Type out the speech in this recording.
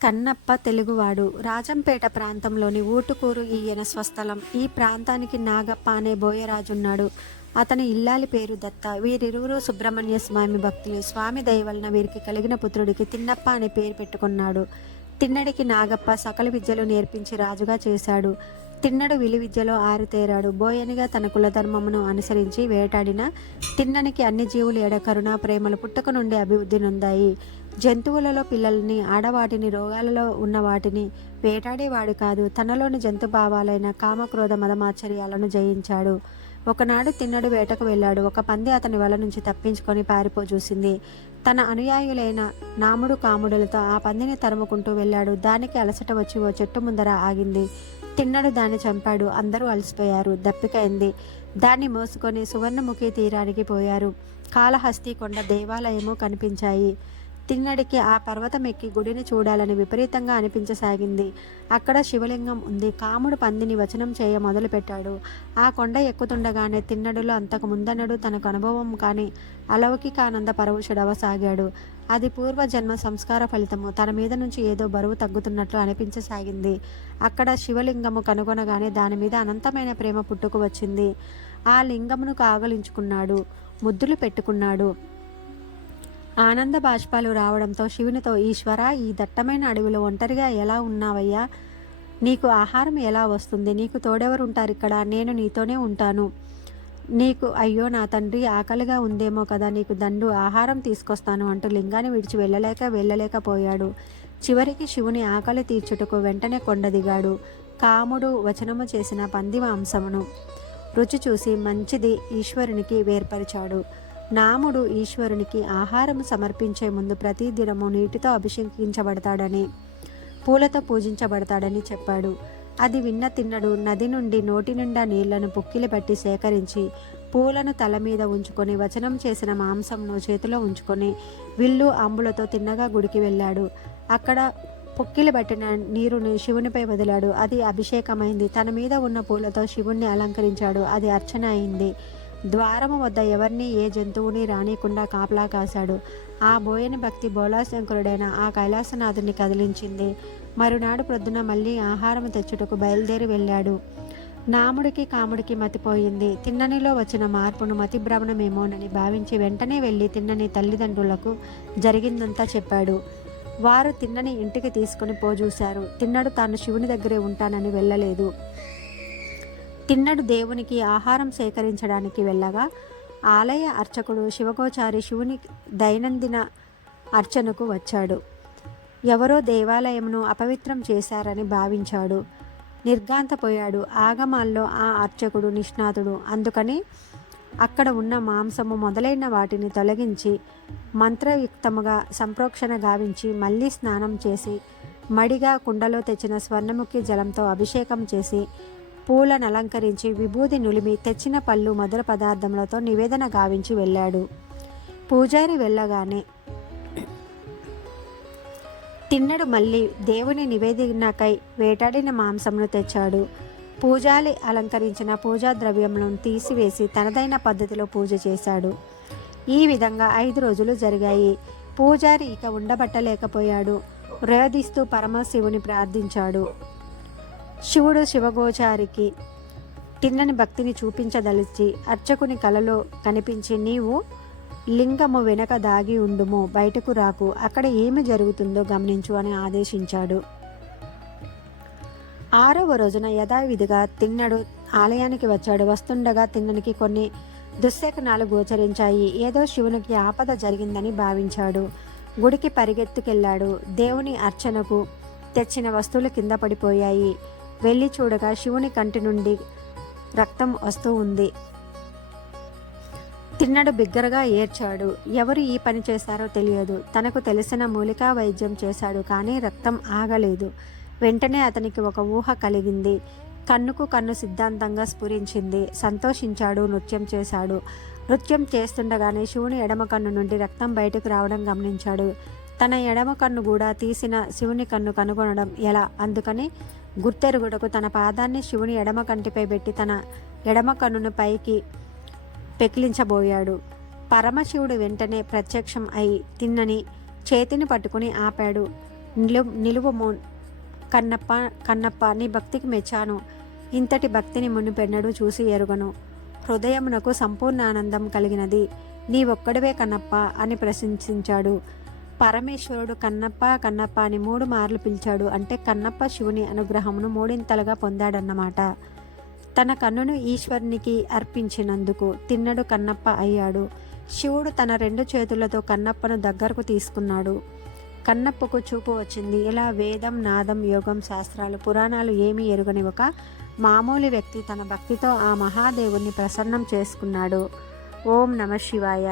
కన్నప్ప తెలుగువాడు. రాజంపేట ప్రాంతంలోని ఊటుకూరు ఈయన స్వస్థలం. ఈ ప్రాంతానికి నాగప్ప అనే బోయరాజున్నాడు. అతని ఇల్లాలి పేరు దత్త. వీరిరువురు సుబ్రహ్మణ్య స్వామి భక్తులు. స్వామి దయ వలన వీరికి కలిగిన పుత్రుడికి తిన్నప్ప అనే పేరు పెట్టుకున్నాడు. తిన్నడికి నాగప్ప సకల విద్యలు నేర్పించి రాజుగా చేశాడు. తిన్నడు విలువిద్యలో ఆరితేరాడు. బోయనిగా తన కులధర్మమును అనుసరించి వేటాడిన తిన్ననికి అన్ని జీవులు ఎడ కరుణ ప్రేమలు పుట్టుక నుండి అభివృద్ధి నొందాయి. జంతువులలో పిల్లల్ని, ఆడవాటిని, రోగాలలో ఉన్న వాటిని వేటాడేవాడు కాదు. తనలోని జంతుభావాలైన కామక్రోధ మదమాచర్యాలను జయించాడు. ఒకనాడు తిన్నడు వేటకు వెళ్ళాడు. ఒక పంది అతని వల నుంచి తప్పించుకొని పారిపోజూసింది. తన అనుయాయులైన నాముడు కాముడులతో ఆ పందిని తరుముకుంటూ వెళ్ళాడు. దానికి అలసట వచ్చి ఓ చెట్టు ముందర ఆగింది. తిన్నడు దాన్ని చంపాడు. అందరూ అలసిపోయారు. దప్పికైంది. దాన్ని మోసుకొని సువర్ణముఖి తీరానికి పోయారు. కాళహస్తి కొండ దేవాలయము కనిపించాయి. తిన్నడికి ఆ పర్వతం ఎక్కి గుడిని చూడాలని విపరీతంగా అనిపించసాగింది. అక్కడ శివలింగం ఉంది. కాముడు పందిని వచనం చేయ మొదలుపెట్టాడు. ఆ కొండ ఎక్కుతుండగానే తిన్నడులో అంతకు ముందన్నడు తనకు అనుభవం కాని అలౌకికానంద పరవశుడవసాగాడు. అది పూర్వజన్మ సంస్కార ఫలితము. తన మీద నుంచి ఏదో బరువు తగ్గుతున్నట్లు అనిపించసాగింది. అక్కడ శివలింగము కనుగొనగానే దాని మీద అనంతమైన ప్రేమ పుట్టుకు వచ్చింది. ఆ లింగమును కాగలించుకున్నాడు. ముద్దులు పెట్టుకున్నాడు. ఆనంద బాష్పాలు రావడంతో శివునితో, ఈశ్వర, ఈ దట్టమైన అడవిలో ఒంటరిగా ఎలా ఉన్నావయ్యా? నీకు ఆహారం ఎలా వస్తుంది? నీకు తోడెవరుంటారు ఇక్కడ? నేను నీతోనే ఉంటాను. నీకు అయ్యో నా తండ్రి, ఆకలిగా ఉందేమో కదా, నీకు దండు ఆహారం తీసుకొస్తాను అంటూ లింగాన్ని విడిచి వెళ్ళలేకపోయాడు. చివరికి శివుని ఆకలి తీర్చుటకు వెంటనే కొండ దిగాడు. కాముడు వచనము చేసిన పంది మాంసమును రుచి చూసి మంచిది ఈశ్వరునికి వేర్పరిచాడు. నాముడు ఈశ్వరునికి ఆహారం సమర్పించే ముందు ప్రతిదినము నీటితో అభిషేకించబడతాడని, పూలతో పూజించబడతాడని చెప్పాడు. అది విన్న తిన్నడు నది నుండి నోటి నిండా నీళ్లను పుక్కిలి పట్టి సేకరించి పూలను తల మీద ఉంచుకొని వచనం చేసిన మాంసంను చేతిలో ఉంచుకొని విల్లు అంబులతో తిన్నగా గుడికి వెళ్ళాడు. అక్కడ పుక్కిలి పట్టిన నీరుని శివునిపై వదిలాడు. అది అభిషేకమైంది. తన మీద ఉన్న పూలతో శివుణ్ణి అలంకరించాడు. అది అర్చన అయింది. ద్వారము వద్ద ఎవరిని, ఏ జంతువుని రానియకుండా కాపలా కాశాడు. ఆ బోయని భక్తి బోలాశంకరుడైన ఆ కైలాసనాథుని కదిలించింది. మరునాడు ప్రొద్దున మళ్ళీ ఆహారం తెచ్చుటకు బయలుదేరి వెళ్ళాడు. నాముడికి కాముడికి మతిపోయింది. తిన్ననిలో వచ్చిన మార్పును మతిభ్రమణమేమోనని భావించి వెంటనే వెళ్ళి తిన్నని తల్లిదండ్రులకు జరిగిందంతా చెప్పాడు. వారు తిన్నని ఇంటికి తీసుకుని పోజూశారు. తిన్నడు తాను శివుని దగ్గరే ఉంటానని వెళ్ళలేదు. తిన్నడు దేవునికి ఆహారం సేకరించడానికి వెళ్ళగా ఆలయ అర్చకుడు శివగోచారి శివుని దైనందిన అర్చనకు వచ్చాడు. ఎవరో దేవాలయమును అపవిత్రం చేశారని భావించాడు. నిర్ఘాంతపోయాడు. ఆగమాల్లో ఆ అర్చకుడు నిష్ణాతుడు. అందుకని అక్కడ ఉన్న మాంసము మొదలైన వాటిని తొలగించి మంత్రయుక్తముగా సంప్రోక్షణ గావించి మళ్ళీ స్నానం చేసి మడిగా కుండలో తెచ్చిన స్వర్ణముఖి జలంతో అభిషేకం చేసి పూలను అలంకరించి విభూది నులిమి తెచ్చిన పళ్ళు మధుర పదార్థములతో నివేదన గావించి వెళ్ళాడు. పూజారి వెళ్ళగానే తిన్నడు మళ్ళీ దేవుని నివేదనకై వేటాడిన మాంసమును తెచ్చాడు. పూజారి అలంకరించిన పూజా ద్రవ్యములను తీసివేసి తనదైన పద్ధతిలో పూజ చేశాడు. ఈ విధంగా 5 రోజులు జరిగాయి. పూజారి ఇక ఉండబట్టలేకపోయాడు. రోధిస్తూ పరమశివుని ప్రార్థించాడు. శివుడు శివగోచారికి తిన్నని భక్తిని చూపించదలిచి అర్చకుని కలలో కనిపించి, నీవు లింగము వెనక దాగి ఉండుము, బయటకు రాకు, అక్కడ ఏమి జరుగుతుందో గమనించు అని ఆదేశించాడు. 6వ రోజున యథావిధిగా తిన్నడు ఆలయానికి వచ్చాడు. వస్తుండగా తిన్ననికి కొన్ని దుశ్శకునాలు గోచరించాయి. ఏదో శివునికి ఆపద జరిగిందని భావించాడు. గుడికి పరిగెత్తుకెళ్ళాడు. దేవుని అర్చనకు తెచ్చిన వస్తువులు కింద పడిపోయాయి. వెళ్ళి చూడగా శివుని కంటి నుండి రక్తం వస్తూ ఉంది. తిన్నడు బిగ్గరగా ఏడ్చాడు. ఎవరు ఈ పని చేశారో తెలియదు. తనకు తెలిసిన మూలికా వైద్యం చేశాడు, కానీ రక్తం ఆగలేదు. వెంటనే అతనికి ఒక ఊహ కలిగింది. కన్నుకు కన్ను సిద్ధాంతంగా స్ఫురించింది. సంతోషించాడు. నృత్యం చేశాడు. నృత్యం చేస్తుండగానే శివుని ఎడమ కన్ను నుండి రక్తం బయటకు రావడం గమనించాడు. తన ఎడమ కన్ను కూడా తీసిన శివుని కన్ను కనుగొనడం ఎలా? అందుకని గుర్తెరుగుటకు తన పాదాన్ని శివుని ఎడమ కంటిపై పెట్టి తన ఎడమ కన్నును పైకి పెకిలించబోయాడు. పరమశివుడు వెంటనే ప్రత్యక్షం అయి తిన్నని చేతిని పట్టుకుని ఆపాడు. నిలువమో కన్నప్ప కన్నప్ప నీ భక్తికి మెచ్చాను. ఇంతటి భక్తిని మునిపెన్నడూ చూసి ఎరుగను. హృదయమునకు సంపూర్ణ ఆనందం కలిగినది. నీ ఒక్కడివే కన్నప్ప అని ప్రశంసించాడు. పరమేశ్వరుడు కన్నప్ప కన్నప్ప అని 3 మార్లు పిలిచాడు. అంటే కన్నప్ప శివుని అనుగ్రహమును మూడింతలుగా పొందాడన్నమాట. తన కన్నును ఈశ్వరునికి అర్పించినందుకు తిన్నడు కన్నప్ప అయ్యాడు. శివుడు తన 2 చేతులతో కన్నప్పను దగ్గరకు తీసుకున్నాడు. కన్నప్పకు చూపు వచ్చింది. ఇలా వేదం, నాదం, యోగం, శాస్త్రాలు, పురాణాలు ఏమీ ఎరుగని ఒక మామూలు వ్యక్తి తన భక్తితో ఆ మహాదేవుణ్ణి ప్రసన్నం చేసుకున్నాడు. ఓం నమ శివాయ.